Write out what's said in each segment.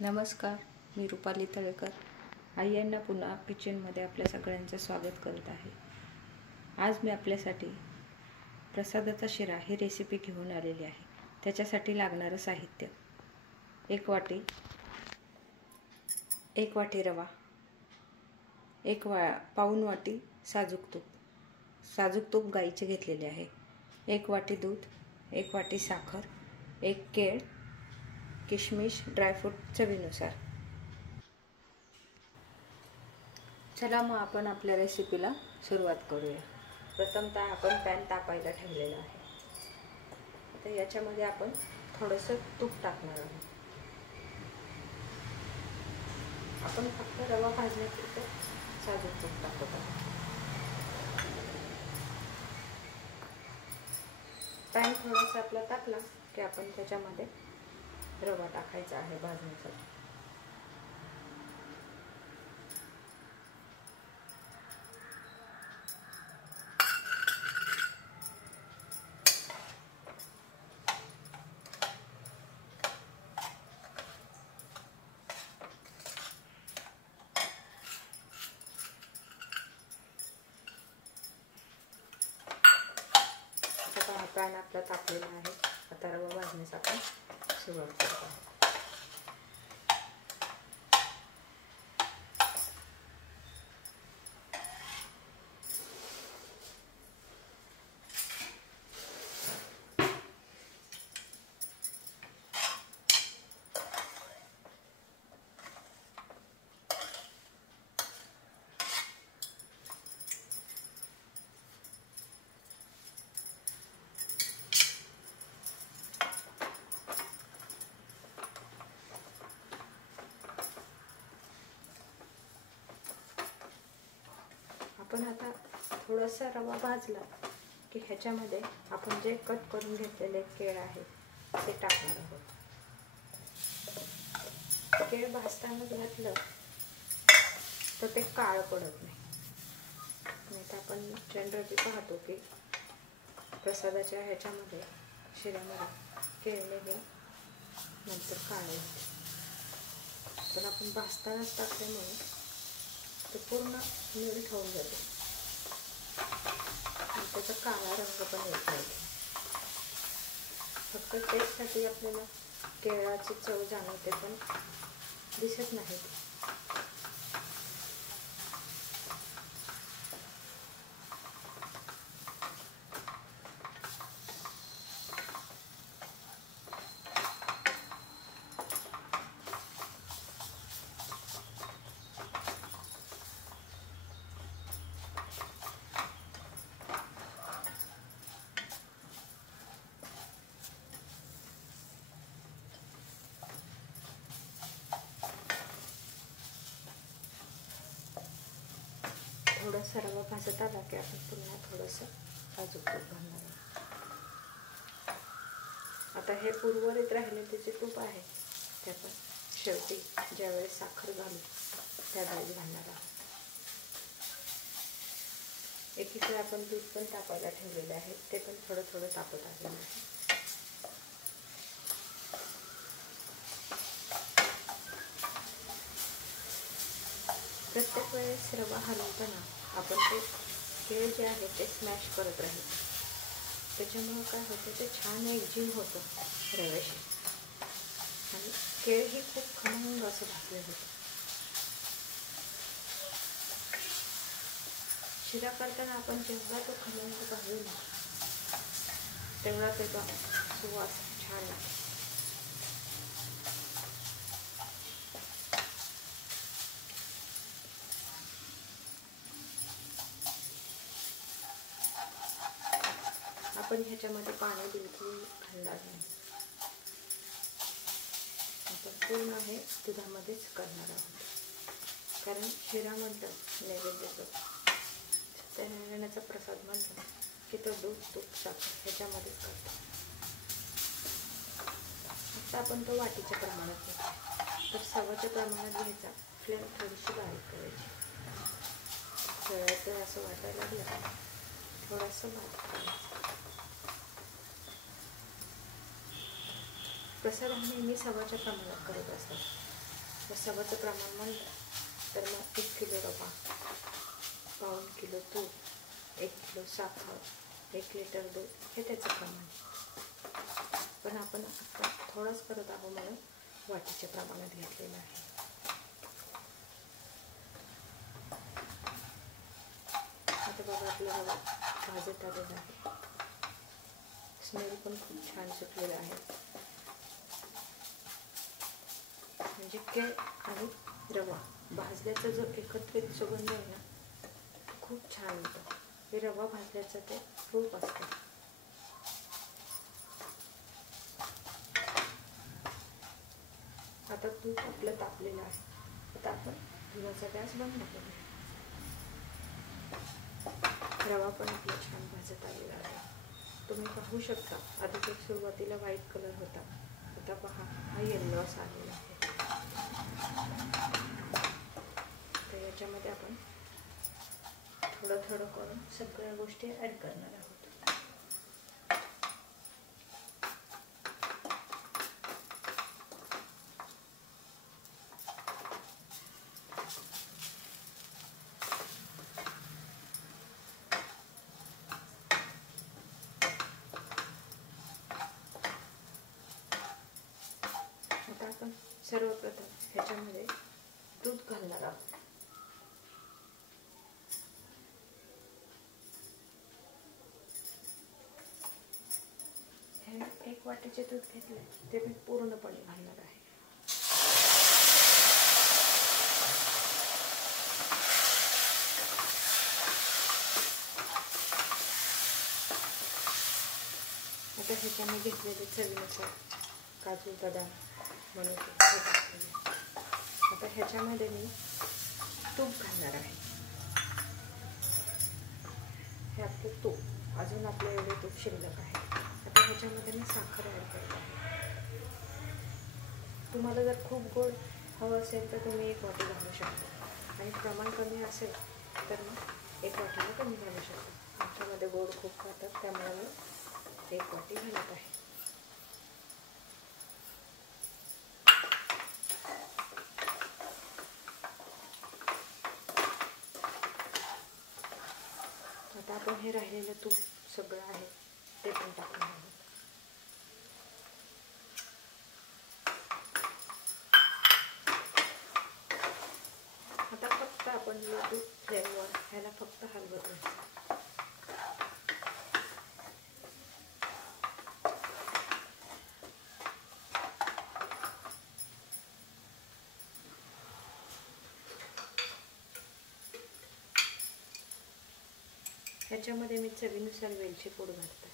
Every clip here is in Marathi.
नमस्कार, मी रुपाली तळेकर. आई यांना पुन्हा किचनमध्ये आपल्या सगळ्यांचं स्वागत करत आहे. आज मी आपल्यासाठी प्रसादाचा शिरा ही रेसिपी घेऊन आलेली आहे. त्याच्यासाठी लागणारं साहित्य: एक वाटी रवा, पाऊण वाटी साजूक तूप गाईचे घेतलेले आहे, 1 वाटी दूध, 1 वाटी साखर, 1 केळ, किशमिश, ड्रायफ्रूट चवीनुसार. चला मग आपण आपल्या रेसिपीला सुरुवात करूया. प्रथमतः आपण पॅन तापायला ठेवलेला आहे. आता याच्यामध्ये आपण थोडंसं तूप टाकणार आहोत. आपण फक्त रवा भाजण्यापुरतं साजूक तूप टाकत आहोत. पॅन थोडासा आपला तापला की आपण त्याच्यामध्ये रवा टाकायचा आहे भाजण्यासाठी. पॅन आपला तापलेला आहे. आता रवा भाजण्यास आपण सुरुवात करतो. आपण आता थोडासा रवा भाजला की ह्याच्यामध्ये आपण जे कट करून घेतलेले केळ आहे ते टाकणार आहोत. केळ भाजताना घातलं तर ते काळं पडत नाही. आता आपण जनरली पाहतो की प्रसादाच्या ह्याच्यामध्ये शिऱ्यामध्ये केळले हे नंतर काळे होते, पण आपण भाजतानाच टाकल्यामुळे ते पूर्ण मेल्ट होऊन जाते आणि त्याचा काळा रंग पण येत नाही. फक्त टेस्टसाठी आपल्याला केळाची चव जाणवते पण दिसत नाही. थोडासा रवा भाजत आला की आपण पुन्हा थोडंसं साजूक तूप घालणार आहोत. आता हे उर्वरित राहिलेले जे तूप आहे ते आपण शेवटी ज्यावेळेस साखर घालू त्यावेळेस घालणार आहोत. एकीकडे आपण दूध पण तापायला ठेवलेले आहे, ते पण थोडं थोडं तापत आलेलं आहे. प्रत्येक वेळेस रवा हलवताना आपण ते केळ जे आहे ते स्मॅश करत राहायचं. त्याच्यामुळं काय होतं, ते छान एकजीव होतं रव्याशी आणि केळ ही खूप खमंग असं भाजलं होतं. शिरा करताना आपण जेवढा तो खमंग भाजू ना तेवढा त्याचा सुवास छान आहे. आपण ह्याच्यामध्ये पाणी बिलकुल घालणार नाही. आपण पूर्ण हे दुधामध्येच करणार आहोत, कारण शिरा म्हटलं नैवेद्याचं सत्यनारायणाचा प्रसाद म्हणतो की तो दूध तूप साखर ह्याच्यामध्येच करतो. आता आपण तो वाटीच्या प्रमाणात घेतो, तर सव्वाच्या प्रमाणात घ्यायचा. फ्लेम थोडीशी बारीक करायची. जळायचं असं वाटायला लागलं थोडंसं बारीक करायचं. प्रसाद हा नेहमी सव्वाच्या प्रमाणात करत असतात. मसाल्याचं प्रमाण म्हणलं तर मग 1 किलो रवा, 1 किलो तूप, 1 किलो साखर, 1 लिटर दूध हे त्याचं प्रमाण. पण आपण आता थोडंच करत आहोत म्हणून वाटीच्या प्रमाणात घेतलेलं आहे. आता बघा आपला रवा भाजत आलेला आहे. स्मेल पण खूप छान सुटलेला आहे. म्हणजे केळ आणि रवा भाजल्याचा जो एकत्रित सुगंध आहे ना तो खूप छान येतो. हे रवा भाजल्याचं ते रूप असतं. आता दूध आपलं तापलेलं आहे. आता आपण दुधाचा गॅस बंद करूया. रवा पण आपला छान भाजत आलेला आहे. तुम्ही पाहू शकता आधी सुरुवातीला व्हाईट कलर होता, आता पहा हा येल्लो असा आलेला आहे. तर याच्यामध्ये आपण थोडं थोडं करून सगळ्या गोष्टी ॲड करणार आहोत. आता आपण सर्वप्रथम ह्याच्यामध्ये दूध घालणार आहोत. हे 1 वाटीचे दूध घेतले ते मी पूर्णपणे घालणार आहे. आता ह्याच्यामध्ये घेतलेले चवीनुसार काजू बदाम म्हणून आता ह्याच्यामध्ये मी तूप घालणार आहे. हे आपलं तूप अजून आपल्या एवढे तूप शिल्लक आहे. आता ह्याच्यामध्ये मी साखर ॲड करत आहे. तुम्हाला जर खूप गोड हवं असेल तर तुम्ही 1 वाटी घालू शकता आणि प्रमाण कमी असेल तर मग 1 वाटीला कमी घालू शकता. आमच्यामध्ये गोड खूप खातात त्यामुळे मी 1 वाटी घालत आहे. आता आपण हे राहिलेलं तूप सगळं आहे ते पण टाकून आहोत. आता फक्त आपण लो फ्लेमवर ह्याला फक्त हलवत राहायचं. ह्याच्यामध्ये मी चवीनुसार वेलची पूड घालते.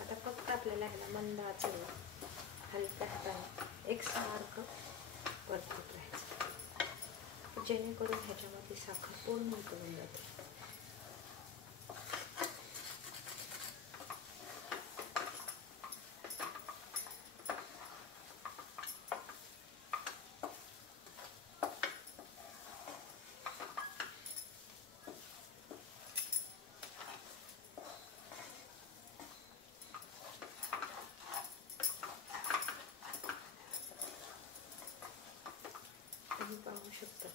आता फक्त आपल्याला ह्याला मंद आचेवर हलक्या हाताने एकसारखं परतत राहायचं जेणेकरून ह्याच्यामध्ये साखर पूर्ण उतरून जाते. तुम्ही पाहू शकता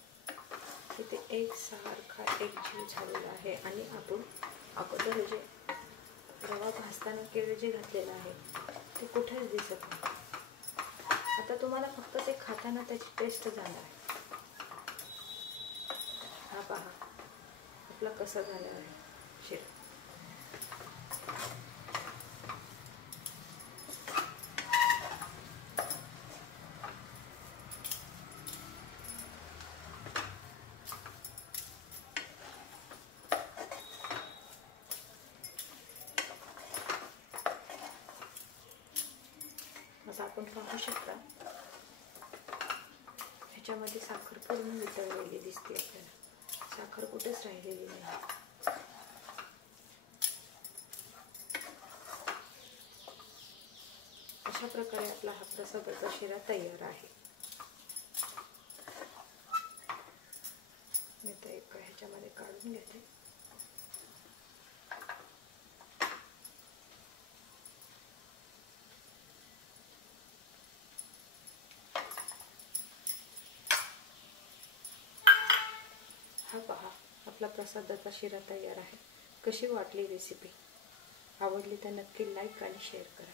इथे एकसारखा एकजीव झालेला आहे आणि आपण अगोदर जे रवा भाजताना केळी जे घातलेलं आहे ते कुठेच दिसत नाही. आता तुम्हाला फक्त ते खाताना त्याची टेस्ट जाणार आहे. हा पहा आपला कसा झाला आहे शिरा. आता आपण पाहू शकता ह्याच्यामध्ये साखर पूर्ण वितळलेली दिसते. आपल्याला साखर कुठेच राहिलेली नाही. अशा प्रकारे आपला हा प्रसादाचा शिरा तयार आहे. मी आता एक ह्याच्यामध्ये काढून घेते. हा पहा, आपला प्रसादाचा शिरा तयार आहे. कशी वाटली रेसिपी? आवडली तर नक्की लाईक आणि शेअर करा.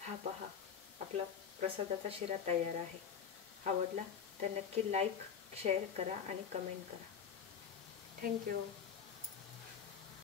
हा पहा, आपला प्रसादाचा शिरा तयार आहे. आवडला तर नक्की लाईक शेअर करा आणि कमेंट करा. थँक्यू.